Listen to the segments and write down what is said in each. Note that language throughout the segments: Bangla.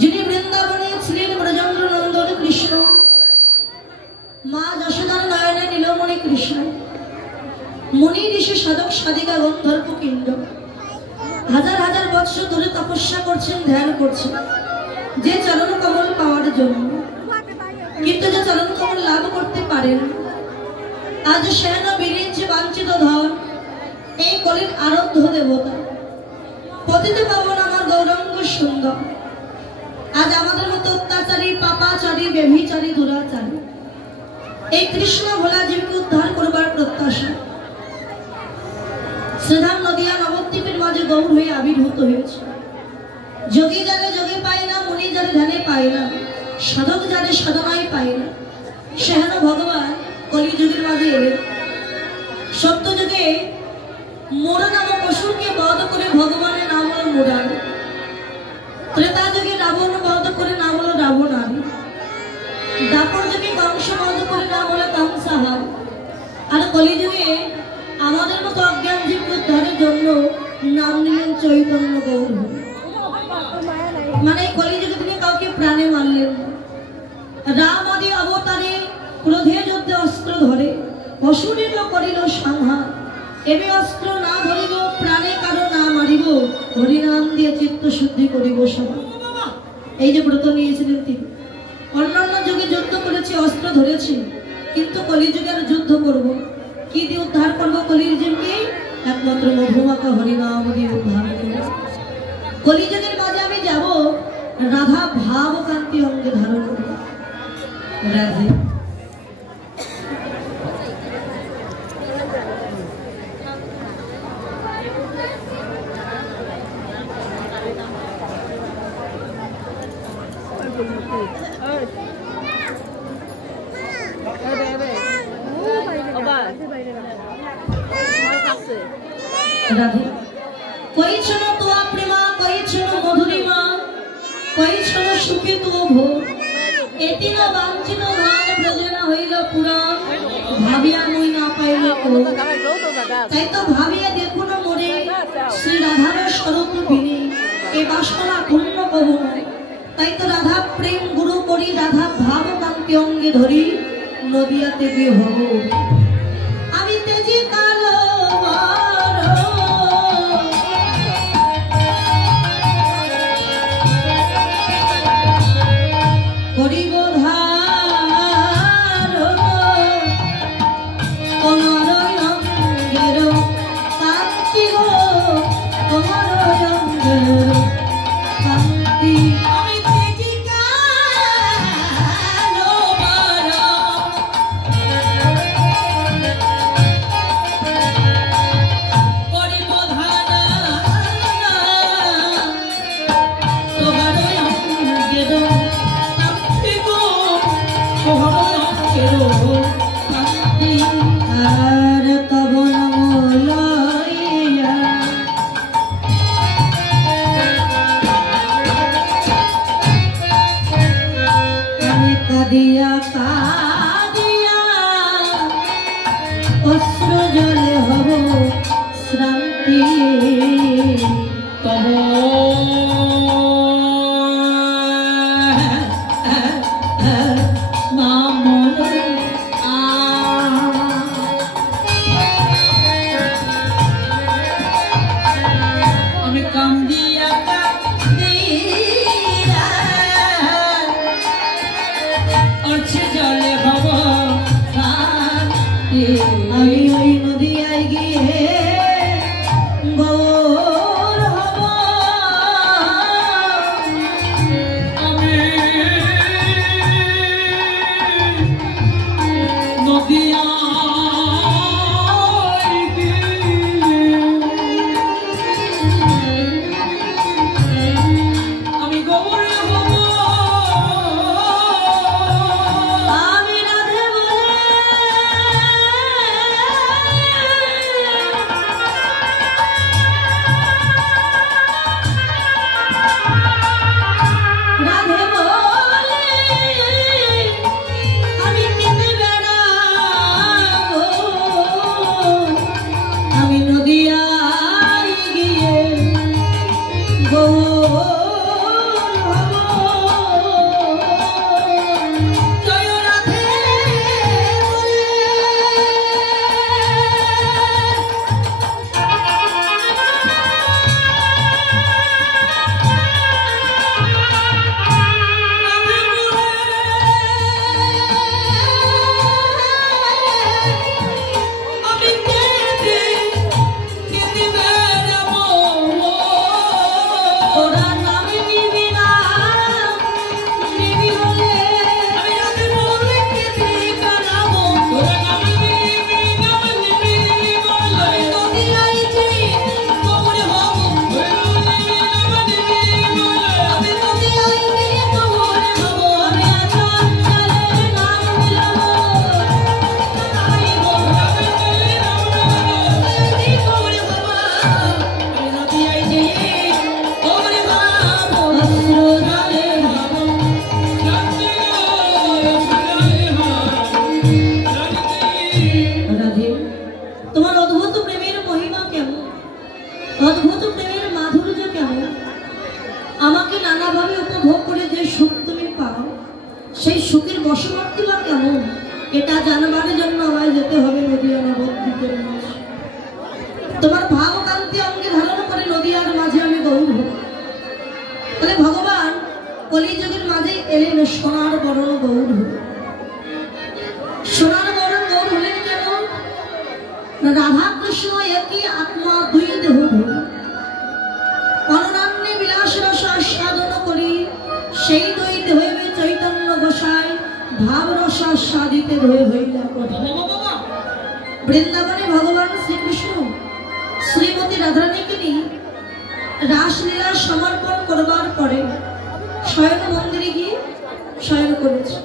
যিনি বৃন্দাবনে ছিলেন ব্রজেন্দ্র নন্দন কৃষ্ণ মুনি ঋষি সাধক সাধিকা গন্ধর্ব কিন্ড হাজার হাজার বৎসর ধরে তপস্যা করছেন, ধ্যান করছেন যে চরণ কমল পাওয়ার জন্য, কিন্তু যে চরণ কমল লাভ করতে পারেন। আজ সেন বিরিঞ্চ বাঞ্ছিত ধন এই কলির আরাধ্য দেবতা পতিত পাবন আমার গৌরাঙ্গ সুন্দর। আজ আমাদের মতো অত্যাচারী, পাপাচারী, ব্যভিচারী, দুরাচারী এই কৃষ্ণ ভোলা জীবকে উদ্ধার করবার প্রত্যাশা শ্রীধাম নদিয়া নবদ্বীপের মাঝে গৌর হয়ে আবির্ভূত হয়েছে। যোগী যারে যোগে পায় না, মুনি যারে ধ্যানে পায় না, সাধক যারে সাধনায় পায় না, সেহেন ভগবান কলিযুগের মাঝে এলেন। সত্য যুগে মোরা নামক অসুরকে বধ করে ভগবানের নাম হল মুরারি। ত্রেতা যুগে রাবণ বধ করে নাম হলো রাবণারি। দাপর যুগে কংস বধ করে নাম হলো কংসাহার। আর কলিযুগে আমাদের মতো অজ্ঞান জীবকে উদ্ধারের জন্য নাম নিলেন চৈতন্য গৌর। মানে কলিযুগে তিনি কাউকে প্রাণে মারলেন। রাম আদি অবতারে ক্রোধে যুদ্ধে অস্ত্র ধরে অসুরের করিল সংহার। এবে অস্ত্র না ধরিব, প্রাণে কারো না মারিব, হরিনাম দিয়ে চিত্ত শুদ্ধি করিব সবাই। এই যে ব্রত নিয়েছিলেন তিনি। অন্যান্য যুগে যুদ্ধ করেছি, অস্ত্র ধরেছি, কিন্তু কলিযুগে আর যুদ্ধ করব কি দিয়ে উদ্ধার করবো কলির জীবকে? একমাত্র মধুমাতা হরিনাম দিয়ে উদ্ধার করব। কলিযুগের মাঝে আমি যাব, রাধা ভাব কান্তি অঙ্গে ধারণ করব। রাধে রাধে কইছন তোয়া প্রেমা, কইছন মধুরিমা, কইছন সুখে তো ভোগ, এতিন বাঞ্ছিত ধান ব্রজনা হইল পুরাণ, ভাবিয়া মই না পাইলে কো। তাই তো ভাবিয়া দেখুন মোরে শ্রী রাধার স্বরূপ বিনে এ বাসনা পূর্ণ কব। তাই তো রাধা প্রেম গুরু করি, রাধা ভাব কান্তি অঙ্গে ধরি, নদিয়াতে গিয়ে হব আমি তেজি কালো করিব ধারণ তোমার অঙ্গের কান্তি গো, তোমার অঙ্গের কান্তি। আমি তেজি কালো করিব ধারণ তোমার অঙ্গের আর তব নাম লইয়া আমি কাঁদিয়া কাঁদিয়া অশ্র জলে হব শ্রান্তি। তব আমি ওই নদিয়ায় গিয়ে গৌর হব। আমি নদিয়ায় আমি গৌর হব। আমি সেই সুখের বশবর্তী বা কেমন, এটা জানবার জন্য আমায় যেতে হবে নদিয়া নবদ্বীপের মাঝে। তোমার ভাব কান্তি অঙ্গে ধারণ করে নদিয়ার মাঝে আমি গৌর হব। তাহলে ভগবান কলিযুগের মাঝে এলেন সোনার বরণ গৌর হল। সোনার বরণ গৌর হলেন কেমন? রাধা কৃষ্ণ একই আত্মা, দুই দেহ ধরি অনন্যে বিলাস রস আস্বাদন করি, সেই দুই দেহে চৈতন্য গোসাই ভাব রস আস্বাদিতে দেহে হইলা। বৃন্দাবনে ভগবান শ্রীকৃষ্ণ শ্রীমতী রাধারানীকে নিয়ে রাসলীলা সমর্পণ করবার পরে শয়ন মন্দিরে গিয়ে শয়ন করেছে।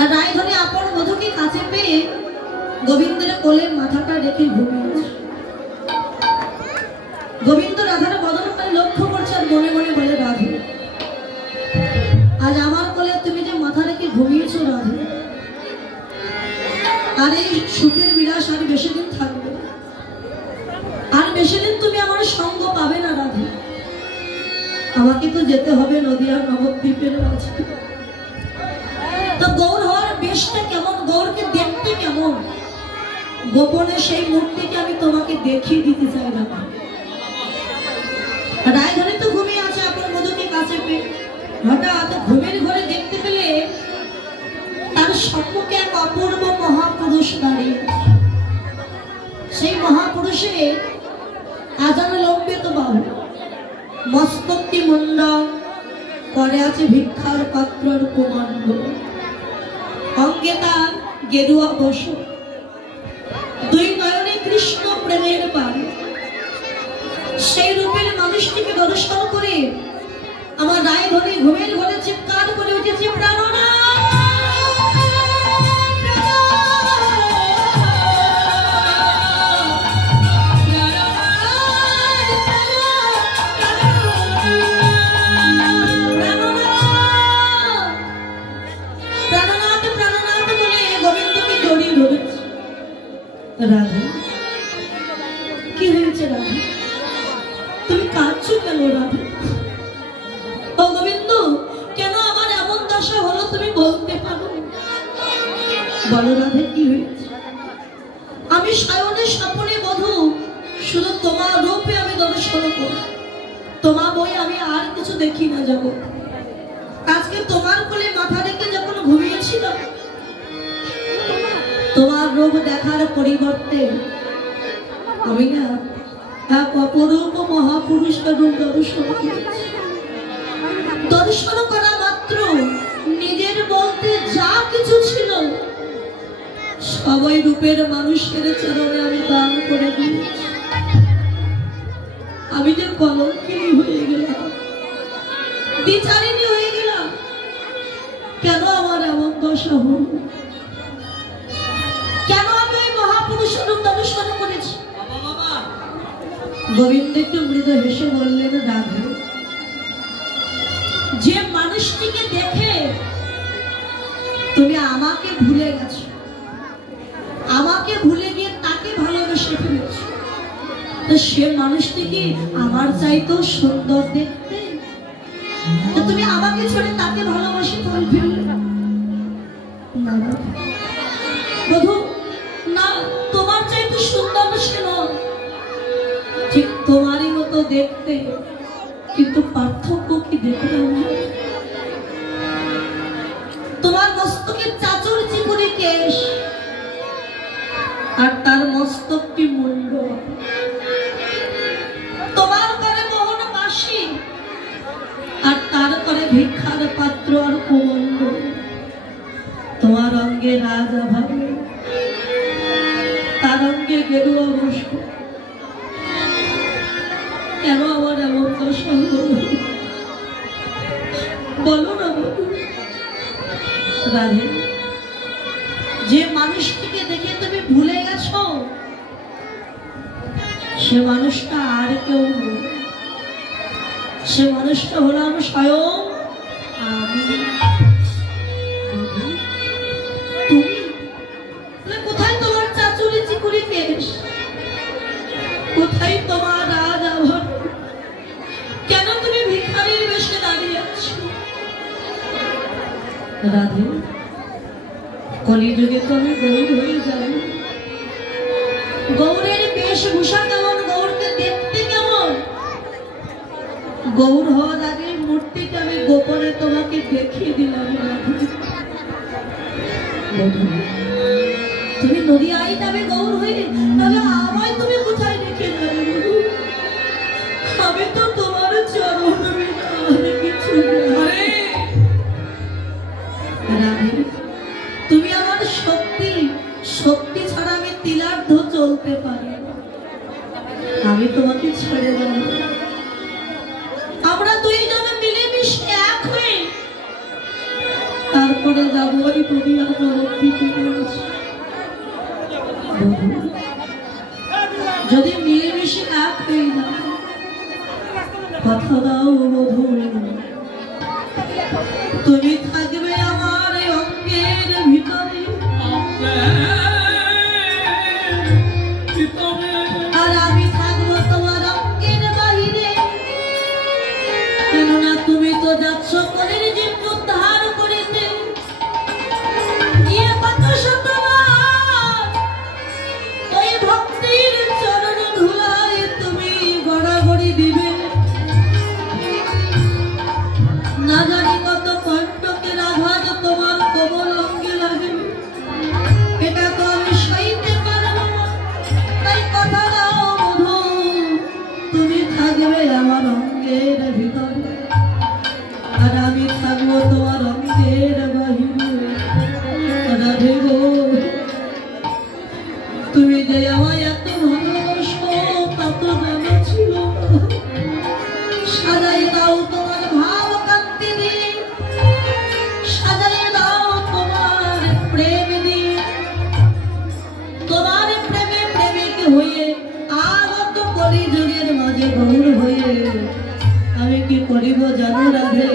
আর রায়ধনী আপন বধূকে কাছে পেয়ে গোবিন্দের কোলে মাথাটা রেখে ঘুমিয়েছে। গোবিন্দ রাধার বদন করে লক্ষ্য করছে আর মনে মনে বলে, রাধে আজ আমার কোলে তুমি যে মাথা রেখে ঘুমিয়েছো রাধে, আর এই সুখের বিলাস আর বেশি দিন থাকবে না, আর বেশি দিন তুমি আমার সঙ্গ পাবে না রাধে। আমাকে তো যেতে হবে নদিয়ার নবদ্বীপের মাঝে। তো গৌর হওয়ার বেশটা কেমন, গৌরকে দেখতে কেমন, গোপনে সেই মূর্তিকে আমি তোমাকে দেখিয়ে দিতে চাই না। রায়ধনী তো ঘুমিয়ে আছে আপন বধূকে কাছে পেয়ে, হঠাৎ ঘুমের ঘরে দেখতে পেলে তার সম্মুখে এক অপূর্ব মহাপুরুষ দাঁড়িয়ে। সেই মহাপুরুষে আজান লম্বিত বাহু, মস্তকটি মুন্ডন, পরে আছে ভিক্ষার পাত্রর কুমণ্ড, অঙ্গে তার গেরুয়া বসন, দুই নয়নে কৃষ্ণ প্রেমের বাণী। সেই রূপের মানুষটিকে দর্শন করে আমার রায়ধনী ঘুমের ঘরে চিৎকার করে উঠেছে, প্রাণনা রাধা। কি হয়েছে রাধা, তুমি কাঁদছো কেন রাধা? ও গোবিন্দ, কেন আমার এমন দশা হলো তুমি বলতে পারো? বলো রাধা কি হয়েছে? আমি শয়নে স্বপনে বধূ, শুধু তোমার রূপে আমি দর্শন করি, তোমার বই আমি আর কিছু দেখি না জগৎ। আজকে তোমার কোলে মাথা রেখে যখন ঘুমিয়েছিলাম, তোমার রূপ দেখার পরিবর্তে আমি না এক অপরূপ মহাপুরুষের রূপ দর্শন করেছি। দর্শন করা মাত্র নিজের বলতে যা কিছু ছিল সবাই রূপের মানুষের চরণে আমি দান করে দিয়েছি। আমি যে কলঙ্কিনী হয়ে গেলাম, দ্বিচারিণী হয়ে গেলাম, কেন আমার এমন দশা হল? কেন আমি ওই মহাপুরুষের রূপ দর্শন করেছি? গোবিন্দ একটু মৃদু হেসে বললেন, রাধে, যে মানুষটিকে দেখে তুমি আমাকে ভুলে গেছো, আমাকে ভুলে গিয়ে তাকে ভালোবেসে ফেলেছো, তো সে মানুষটি কি আমার চাইতেও সুন্দর দেখতে? তুমি আমাকে ছেড়ে তাকে ভালোবাসে ফেললে না বধূ, না তোমার চাইতে সুন্দর সে নয়, ঠিক তোমারই মতো দেখতে, কিন্তু পার্থক্য কি দেখতে? তোমার মস্তকে চাচর চিকুরে কেশ আর তার মস্তকটি মুন্ড, তোমার করে মোহন বাসি আর তার করে ভিক্ষার পাত্র আর কুমণ্ড, তোমার অঙ্গে রাজা ভাবে, তার অঙ্গে গেরুয়া বস্ত্র। কেন আমার এমন দশা হলো বলো না রাধে? যে মানুষটিকে দেখে তুমি ভুলে গেছো, সে মানুষটা আর কেউ নয়, সে মানুষটা হলাম স্বয়ং আমি। তুমি কোথায় তোমার চাচুরি চিকুরি কেশ, কোথায় তোমার রাজ আভরণ? কেন তুমি ভিখারির বেশে দাঁড়িয়ে আছো? রাধে কলিযুগে তো আমি গৌর হয়ে যাব। গৌরের বেশভূষা কেমন, গৌরকে দেখতে কেমন, গৌর হওয়ার আগে মূর্তিটা আমি গোপনে তোমাকে দেখিয়ে দিলাম। তুমি নদিয়ায় যাবে গৌর হয়ে, তাহলে আমায় তুমি কোথায় রেখে যাবে? আমি তো তোমার চরণ কিছু। তুমি আমার শক্তি, শক্তি ছাড়া আমি তিলার্ধ চলতে পারি। আমি তোমাকে ছেড়ে দেব, আমরা দুইজন মিলেমিশে এক হয়ে তারপরে যাবো ওই দুনিয়ার নবদ্বীপে। যদি মিলেমিশে এক হয়ে না, কথা দাও বধূ, তুমি থাকবে আমার অঙ্গের ভিতরে, আর আমি থাকবো তোমার অঙ্গের বাহিরে। কেননা তুমি তো যাচ্ছ কলের জীবন উদ্ধার করিতে, গিয়ে কত শতবার ওই ভক্তির চরণ ধুলায় তুমি গড়াগড়ি দিবে। না জানি কত কণ্ঠকের আঘাত তোমার কোমল অঙ্গে লাগে, এটা তো আমি সইতে পারবো না। তাই কথা দাও বধূ, তুমি থাকবে আমার অঙ্গের ভিতরে, আর আমি থাকবো তোমার অঙ্গের বাহিরে। রাধে গো, তুমি যে আমায় এত ভালোবাসো তা তো জানা ছিল না। সাজাই দাও তোমার ভাব কান্তি দিয়ে, সাজাই দাও তোমার প্রেম দিয়ে। তোমার প্রেমে প্রেমিক হয়ে আগত কলিযুগের মাঝে গৌর হয়ে আমি কি করিব জানো রাধে?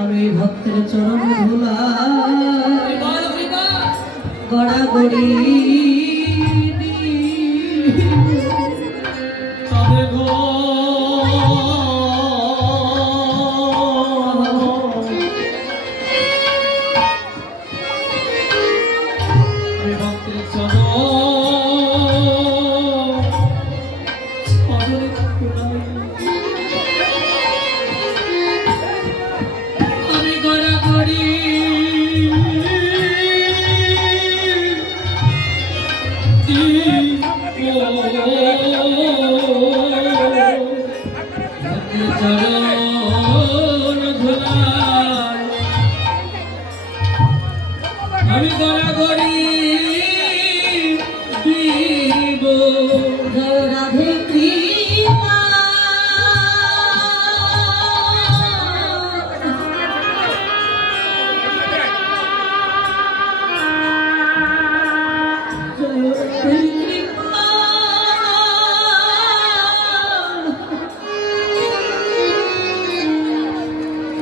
আমি ভক্তের চরণ ধুলা গড়াগড়ি আমি গড়াগড়ি দিব। রাধে কৃপা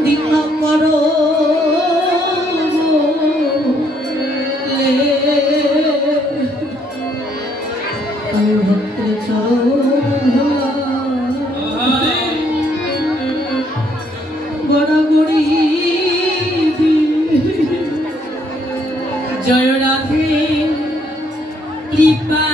দীক্ষা করো ভক্তের চরণ গড়াগড়ি। জয় রাধে কৃপা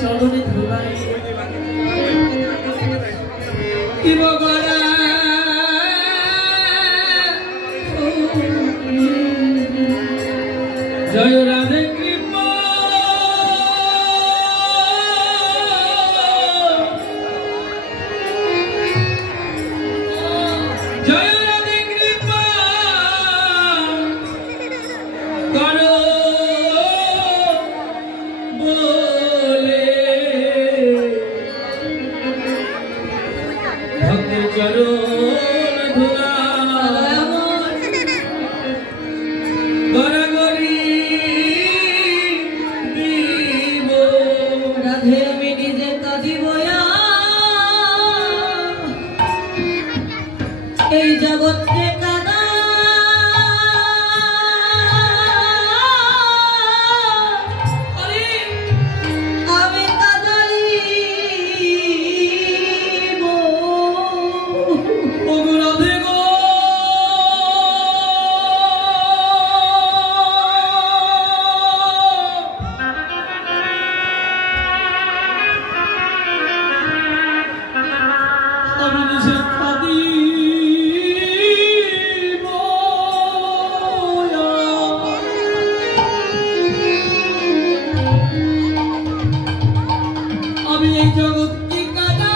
চরণে ধুলাই জয় রাধে কৃপা জয় রাধে কৃপা করো বলে আমি এই জগৎ কি কাদা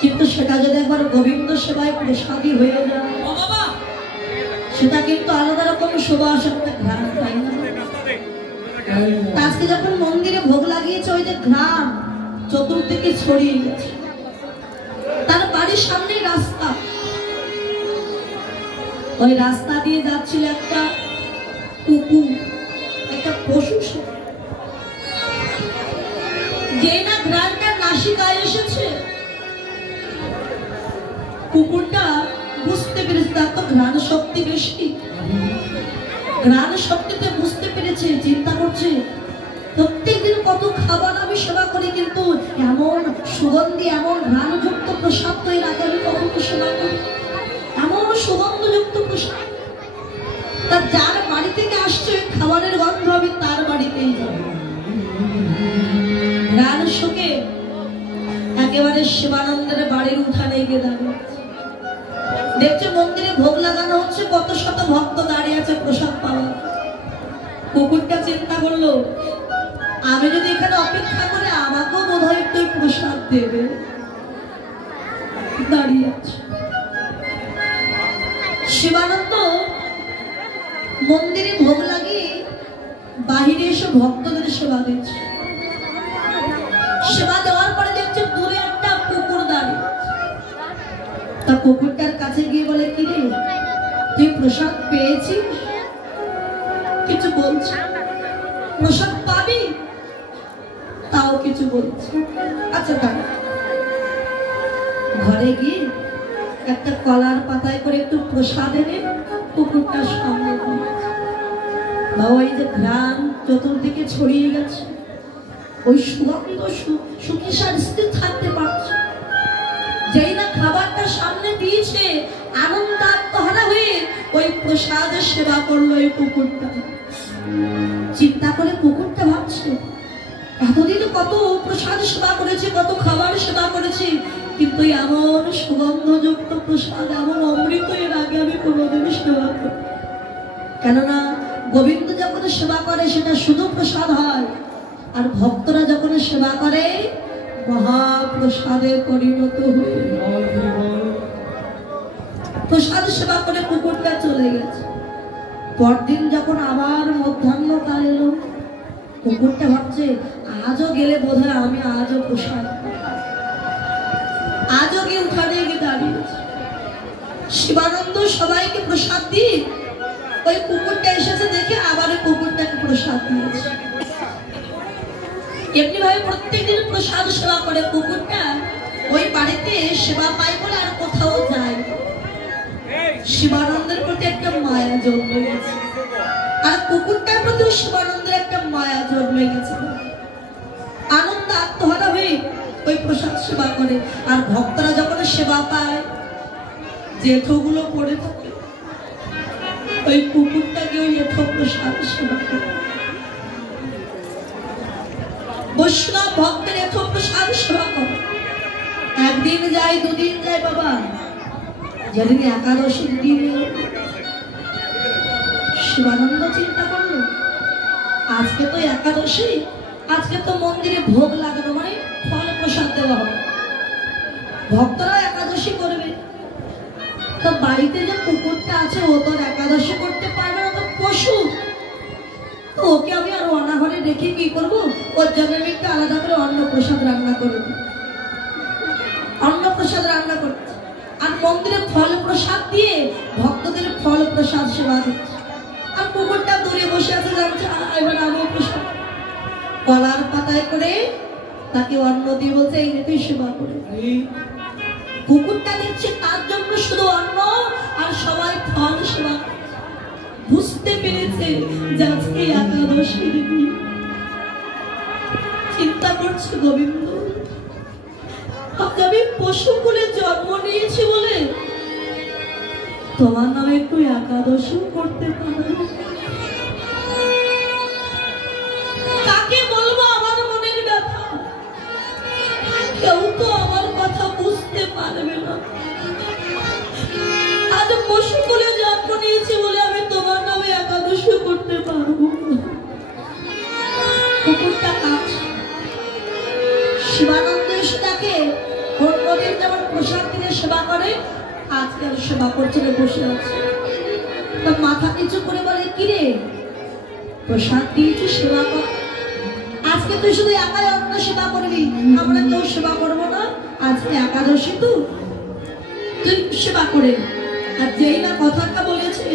কিন্তু সেটা যদি একবার গোবিন্দ সেবায় প্রসাদী হয়ে যায় সেটা কিন্তু আলাদা রকম সুবাস একটা ঘ্রাণ, তাই না? আজকে যখন মন্দিরে ভোগ লাগিয়েছে ওই যে ঘ্রাণ চতুর্দিকে ছড়িয়ে গেছে। তার বাড়ির সামনেই রাস্তা, ওই রাস্তা দিয়ে যাচ্ছিল একটা কুকুর, একটা পশু। যে না ঘ্রাণটা নাসিকায় এসেছে, কুকুরটা বুঝতে পেরেছে তার তো ঘ্রাণ শক্তি বেশি। ঘ্রাণ শক্তিতে বুঝতে পেরেছে, চিন্তা করছে প্রত্যেকদিন কত খাবার আমি সেবা করি, কিন্তু এমন সুগন্ধি এমন ঘ্রাণযুক্ত প্রসাদ তো এর আগে আমি কখনো সেবা করি, এমন সুগন্ধযুক্ত প্রসাদ। তার যার বাড়ি থেকে আসছে খাবারের গন্ধ আমি তার বাড়িতেই যাব। ঘ্রাণ শুকে একেবারে শিবানন্দের বাড়ির উঠানে গিয়ে দাঁড়িয়ে দেখছে মন্দিরে ভোগ লাগানো হচ্ছে, কত শত ভক্ত দাঁড়িয়ে আছে প্রসাদ পাওয়া। কুকুরটা চিন্তা করলো আমি যদি এখানে অপেক্ষা করে আমাকেও বোধ হয় একটু প্রসাদ দেবে, দাঁড়িয়ে আছে। শিবানন্দ মন্দিরে ভোগ লাগিয়ে বাহিরে এসে ভক্তদের সেবা দিচ্ছে। সেবা দেওয়ার পরে দেখছে দূরে একটা কুকুর দাঁড়িয়ে। তা কুকুরটার কাছে গিয়ে বলে কি রে তুই প্রসাদ পেয়েছিস? কিছু বলছে। প্রসাদ পাবি? তাও কিছু বলছে। আচ্ছা দাঁড়া। ঘরে গিয়ে একটা কলার পাতায় করে একটু প্রসাদ এনে কুকুরটার সামনে ওই যে ঘ্রাণ চতুর্দিকে ছড়িয়ে গেছে, ওই সুগন্ধ সুখেশার স্থির থাকতে পারছে। যেই না খাবারটা সামনে দিয়েছে আনন্দ আত্মহারা হয়ে ওই প্রসাদের সেবা করলো ওই কুকুরটা। চিন্তা করে কুকুরটা ভাবছে এতদিন কত প্রসাদ সেবা করেছে, কত খাবার সেবা করেছে, কিন্তু এমন সুগন্ধযুক্ত প্রসাদ এমন অমৃত এর আগে আমি কোনোদিন সেবা করি। কেননা গোবিন্দ যখন সেবা করে সেটা শুধু প্রসাদ হয়, আর ভক্তরা যখন সেবা করে মহাপ্রসাদে পরিণত হয়ে প্রসাদ সেবা করে কুকুরটা চলে গেছে। পরদিন যখন আবার মধ্যাহ্নকাল এলো, কুকুরটা ভাবছে আজও গেলে বোধ হয় আমি আজও প্রসাদ, আজও গিয়ে উঠানে গিয়ে দাঁড়িয়েছে। শিবানন্দ সবাইকে প্রসাদ দিয়ে ওই কুকুরটা এসেছে দেখে আবার কুকুরটাকে প্রসাদ দিয়েছে। এমনি ভাবে প্রত্যেকদিন প্রসাদ সেবা করে কুকুরটা ওই বাড়িতে সেবা পায় বলে আর কোথাও যায়। শিবানন্দের প্রতি একটা মায়া জন্মে গেছে, আর কুকুরটার প্রতি শিবানন্দের একটা মায়া জন্মে গেছে। আনন্দ আত্মহারা হয়ে ওই প্রসাদ সেবা করে, আর ভক্তরা যখন সেবা পায় জেঠোগুলো পড়ে থাকে, ওই কুকুরটাকে ওই জেঠো প্রসাদ সেবা করে। বৈষ্ণব ভক্তের এত প্রসাদ সেবা করে। একদিন যায় দুদিন যায় বাবা, যেদিন একাদশীর দিন শিবানন্দ চিন্তা করলো আজকে তো একাদশী, আজকে তো মন্দিরে ভোগ লাগানো মানে ফল প্রসাদ দেওয়া হবে, ভক্তরা একাদশী করবে। তো বাড়িতে যে কুকুরটা আছে ও তো একাদশী করতে পারবে না, তো পশু, তো ওকে আমি আর অনাঘরে রেখে কি করবো? ওর জন্য আমি একটু আলাদা করে অন্ন প্রসাদ রান্না করব। অন্ন প্রসাদ রান্না করছে আর মন্দিরে ফল প্রসাদ দিয়ে ভক্তদের ফল প্রসাদ সেবা দিচ্ছে। আর কুকুরটা দূরে বসে আছে, জানছে এবার আমিও প্রসাদ কলার পাতায় করে তাকে অন্ন দিয়ে বলছে এই তুই সেবা করে। কুকুরটা দেখছে তার জন্য শুধু অন্ন আর সবাই ফল সেবা। বুঝতে পেরেছে যে আজকে একাদশীর দিন। চিন্তা করছে গোবিন্দ আমি পশুকুলে জন্ম নিয়েছি বলে তোমার নামে একটু একাদশী করতে পারো। কাকে বলবো আমার মনের ব্যথা? কেউ তো আমার কথা বুঝতে পারবে না। আজ পশুকুলে জন্ম নিয়েছি বলে আমি তোমার নামে একাদশী করতে পারবো। কুকুরটা কাছে শিবানন্দ এসে তাকে অন্যদিন যেমন প্রসাদ দিলে ঘরে আজকে আর সেবা করছে না, বসে আছে। তো মাথা নিচু করে বলে, কি রে প্রসাদ দিয়েছি সেবা কর, আজকে তুই শুধু একাই অন্য সেবা করবি, আমরা কেউ সেবা করবো না, আজকে একাদশী তুই সেবা করে। আর যেই না কথাটা বলেছে,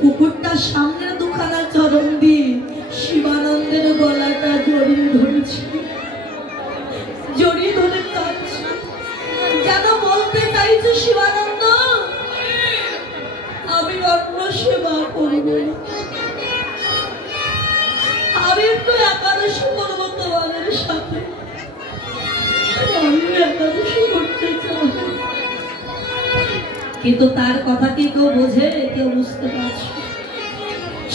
কুকুরটার সামনের দুখানা চরণ দিয়ে শিবানন্দের গলাটা জড়িয়ে ধরেছে, জড়িয়ে ধরে কাঁদছে, যেন বলতে চাইছে শিবানন্দ আমি অন্য সেবা করব, আমি একটু একাদশী করবো তোমাদের সাথে, আমি একাদশী করতে চাই। কিন্তু তার কথা কি কেউ বোঝে, কেউ বুঝতে পারছে?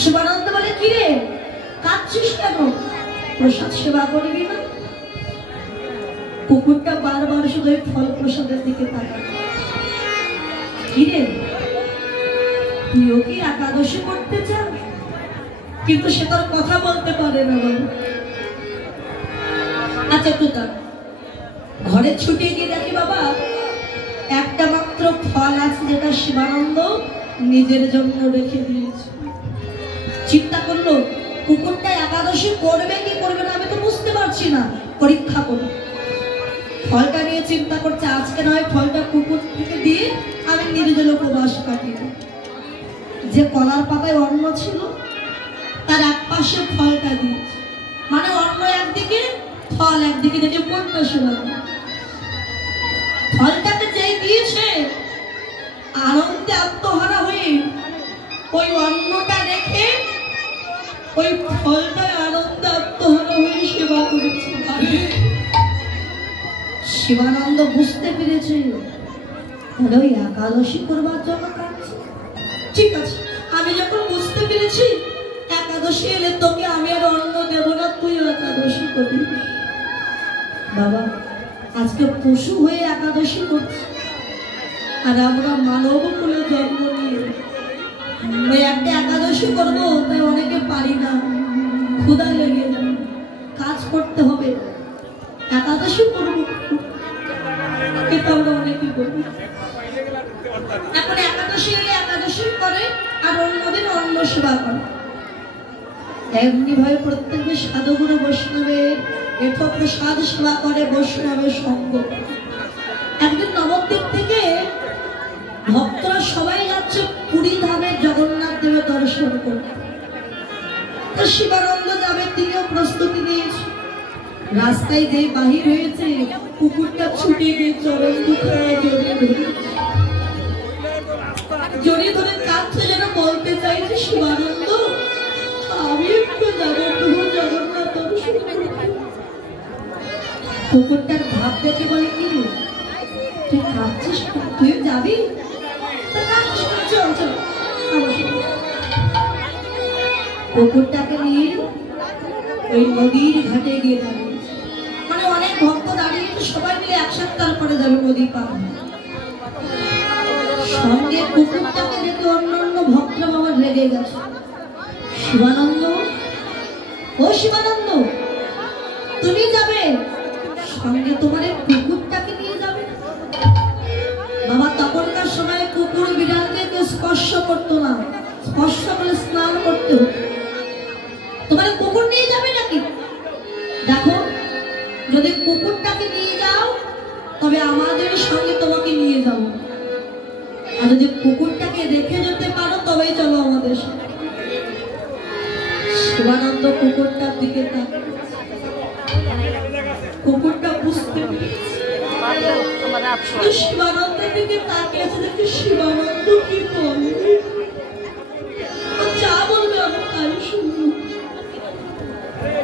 শিবানন্দ বলে, কি রে কাঁদছিস কেন, প্রসাদ সেবা করবি না? কুকুরটা বারবার শুধু ফল প্রসাদের দিকে তাকায়। কি রে তুইও কি একাদশী করতে চাস? কিন্তু সে তার কথা বলতে পারে না। আচ্ছা তুই তার ঘরে ছুটে গিয়ে দেখি বাবা একটা মাত্র ফল আছে, যেটা শিবানন্দ নিজের জন্য রেখে দিয়েছে। চিন্তা করলো কুকুরটা একাদশী করবে কি করবে না আমি তো বুঝতে পারছি না, পরীক্ষা করো। ফলটা নিয়ে চিন্তা করছে, আজকে নয় ফলটা কুকুর থেকে দিয়ে আমি নির্জল উপবাস কাটিয়ে। যে কলার পাতায় অন্ন ছিল তার এক পাশে ফলটা দিয়েছে, মানে অন্ন একদিকে ফল একদিকে, দেখে কোনটা সেবা। ফলটাকে যেই দিয়েছে আনন্দে আত্মহারা হয়ে ওই অন্নটা রেখে ওই ফলটায় আনন্দে আত্মহারা হয়ে সেবা করেছে। শিবানন্দ বুঝতে পেরেছে ওই একাদশী করবার জন্য কাঁদছে। ঠিক আছে, আমি যখন বুঝতে পেরেছি একাদশী এলে তোকে আমি আর অন্ন দেব না, তুই একাদশী করবি। বাবা আজকে পশু হয়ে একাদশী করছি, আর আমরা মানব কুলে জন্ম নিয়ে ওই একটা একাদশী করবো, তাই অনেকে পারি না, ক্ষুধা লেগে যাবে, কাজ করতে হবে, একাদশী করবো, কিন্তু আমরা অনেকে করবো। এখন একাদশী এলে একাদশী করে আর অন্যদিন অন্ন সেবা করে। এমনি ভাবে প্রত্যেকটা সাধুগুরু বৈষ্ণবের এত প্রসাদ সেবা করে, বৈষ্ণবের সঙ্গ। একদিন নবদ্বীপ থেকে ভক্তরা সবাই যাচ্ছে পুরী ধামে জগন্নাথ দেবের দর্শন করতে। তো শিবানন্দ যাবে, তিনিও প্রস্তুতি নিয়েছে। রাস্তায় যে বাহির হয়েছে, কুকুরটা ছুটে গিয়ে চরণ দুখানা জড়িয়ে ধরে কাঁদছে, যেন বলতে চাইছে শিবানন্দ আমি একটু যাবো জগন্নাথ দর্শন করতে। কুকুরটার ভাব দেখে বলে, কি তুই কাঁদছিস, তুই যাবি? কুকুরটাকে নিয়ে ওই নদীর ঘাটে গিয়ে দাঁড়িয়েছে, মানে অনেক ভক্ত দাঁড়িয়ে, সবাই মিলে একসাথে তারপরে যাবে নদী পার। সঙ্গে কুকুরটাকে দেখে অন্যান্য ভক্তরা আমার লেগে গেছে। শিবানন্দ, ও শিবানন্দ তুমি যাবে সঙ্গে, তোমার কুকুরটাকে নিয়ে যাবে? বাবা তখনকার সময় কুকুর বিড়ালকে কেউ স্পর্শ করতো না, স্পর্শ করলে স্নান করতে হতো। তোমার কুকুর নিয়ে যাবে নাকি? দেখো যদি কুকুরটাকে নিয়ে যাও তবে আমাদের সঙ্গে তোমাকে নিয়ে যাও, আর যদি কুকুরটাকে রেখে যেতে পারো তবেই চলো আমাদের সাথে। শিবানন্দ কুকুরটার দিকে তাকিয়ে, কুকুরটা বুঝতে পেরেছে শিবানন্দের দিকে তাকিয়ে আছে, দেখে শিবানন্দ কি বলবে, যা বলবে আমি তাই শুনবো।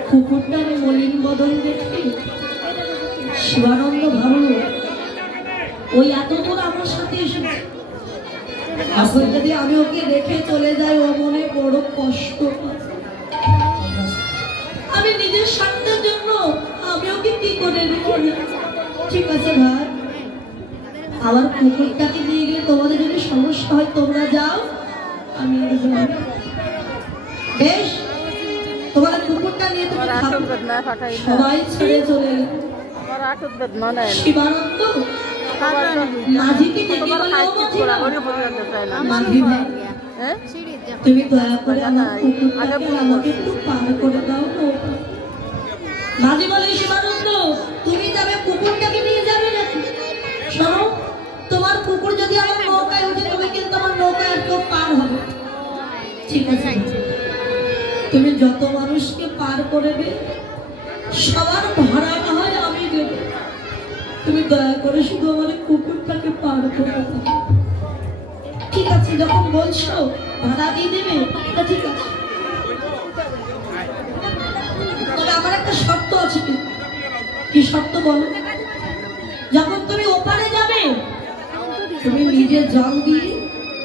কুকুরটার মলিন বদন দেখে শিবানন্দ ভাবলো ওই এতদূর আমার সাথে এসেছে, এখন যদি আমি ওকে রেখে চলে যাই ও মনে বড় কষ্ট পায়, আমি নিজের স্বার্থের জন্য আমি ওকে কি করে রেখে যাই। ঠিক আছে ভাই, আমার কুকুরটাকে নিয়ে গেলে তোমাদের যদি সমস্যা হয় তোমরা যাও, আমি বেশ তোমার কুকুরটা নিয়ে সবাই ছেড়ে চলে গেল। শিবানন্দ মাঝিকে ডেকে বলে, ও মাঝি ভাই, তুমি দয়া করে আমার কুকুরটাকে আমাকে একটু পার করে দাও তো। মাঝি বলে, শিবানন্দ তুমি যাবে, কুকুরটাকে নিয়ে যাবে নাকি? শোনো, তোমার কুকুর যদি আমার নৌকায় উঠে তুমি কিন্তু আমার নৌকায় আর কেউ পার হবে। ঠিক আছে, তুমি যত মানুষকে পার করবে সবার ভাড়া না হয় আমি দেব, তুমি দয়া করে শুধু আমার কুকুরটাকে পার করে দাও। ঠিক আছে, যখন বলছো ভাড়া দিয়ে দেবে, ঠিক আছে, তবে আমার একটা শর্ত আছে। কি শর্ত বলো? যখন তুমি ওপারে যাবে তুমি নিজে জল দিয়ে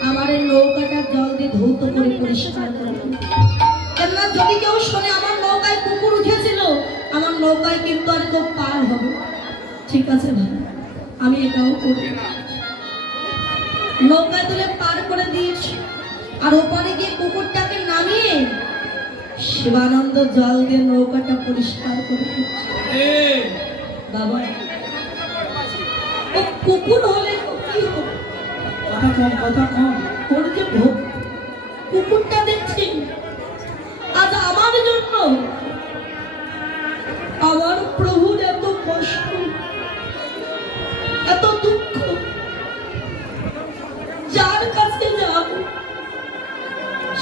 আমার এই নৌকাটা জল দিয়ে ধৌত করে পরিষ্কার করে দেবে। কেননা যদি কেউ শোনে আমার নৌকায় কুকুর উঠেছিল, আমার নৌকায় কিন্তু আর কেউ পার হবে। ঠিক আছে ভাই, আমি এটাও করব। নৌকায় তুলে পার করে দিয়েছি, আর ওপারে গিয়ে কুকুরটাকে নামিয়ে শিবানন্দ জল দিয়ে নৌকাটা পরিষ্কার করে দিচ্ছে। বাবা, ও কুকুর হলে কি হবে? কথা কম ওর যে ভোগ, কুকুরটা দেখছি আজ আমার জন্য আমার প্রভুর এত কষ্ট, এত দুঃখ, যার কাছে যাব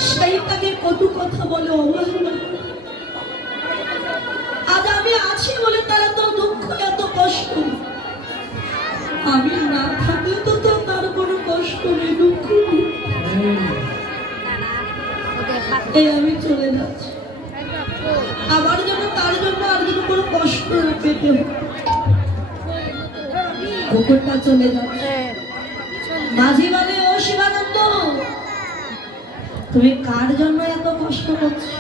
সেই তাকে কত কথা বলে অবহেলা। আজ আমি আছি বলে তার এত দুঃখ, এত কষ্ট। আমি না থাকলে তো তার কোনো কষ্ট নেই, দুঃখ নেই। এই আমি চলে যাচ্ছি, আমার জন্য তার জন্য আর যেন কোনো কষ্ট পেতে হবে। কুকুরটা চলে যাচ্ছে। মাঝি বলে, ও শিবানন্দ তুমি কার জন্য এত কষ্ট করছো?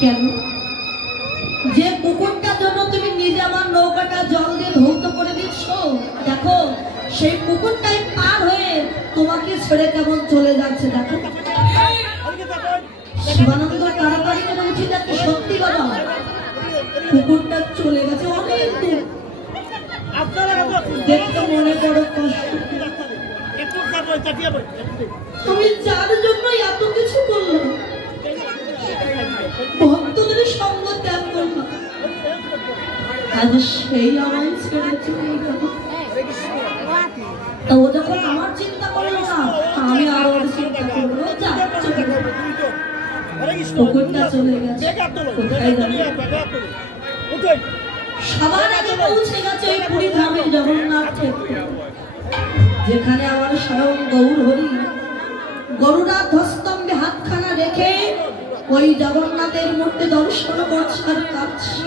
কেন? যে কুকুরটার জন্য তুমি নিজে আমার নৌকাটা জল দিয়ে ধৌত করে দিচ্ছ, দেখো সেই কুকুরটাই পার হয়ে তোমাকে ছেড়ে কেমন চলে যাচ্ছে। দেখো শিবানন্দ তাড়াতাড়ি করে উঠে যাচ্ছে। সত্যি বাবা, কুকুরটা চলে গেছে অনেক দূর, দেখতে মনে বড় কষ্ট। তুমি যার জন্য এত কিছু করলো, ভক্তদের সঙ্গ ত্যাগ করলো, আজ সেই আমায় ছেড়ে চলে গেল। তা ও যখন আমার চিন্তা করলো না, আমি আরো ওর চিন্তা করবো। কুকুরটা চলে গেছে, কোথায় যাবে? সবার আগে পৌঁছে গেছে ওই পুরী ধামের জগন্নাথ ক্ষেত্রে, যেখানে আমার স্বয়ং গৌর হরি গরুড়ার ধ্বস্তম্ভে হাতখানা রেখে ওই জগন্নাথের মূর্তি দর্শন করছে আর কাঁদছে।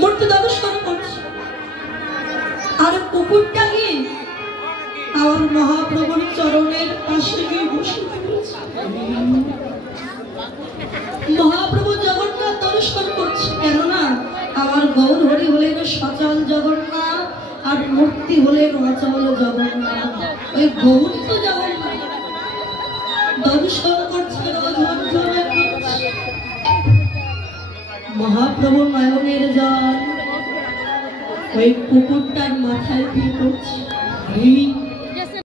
মূর্তি দর্শন করছে, আর কুকুরটা গিয়ে আমার মহাপ্রভুর চরণের পাশে গিয়ে বসে পড়েছে। মহাপ্রভু জগন্নাথ দর্শন করছে, কেননা আমার গৌর হরি হলেন সচল জগন্নাথ আর মূর্তি হলেন অচল জগন্নাথ। ওই গৌর তো জগন্নাথ দর্শন করছে, মহাপ্রভু নয়নের জল ওই কুকুরটার মাথায় দিয়ে পড়ছে।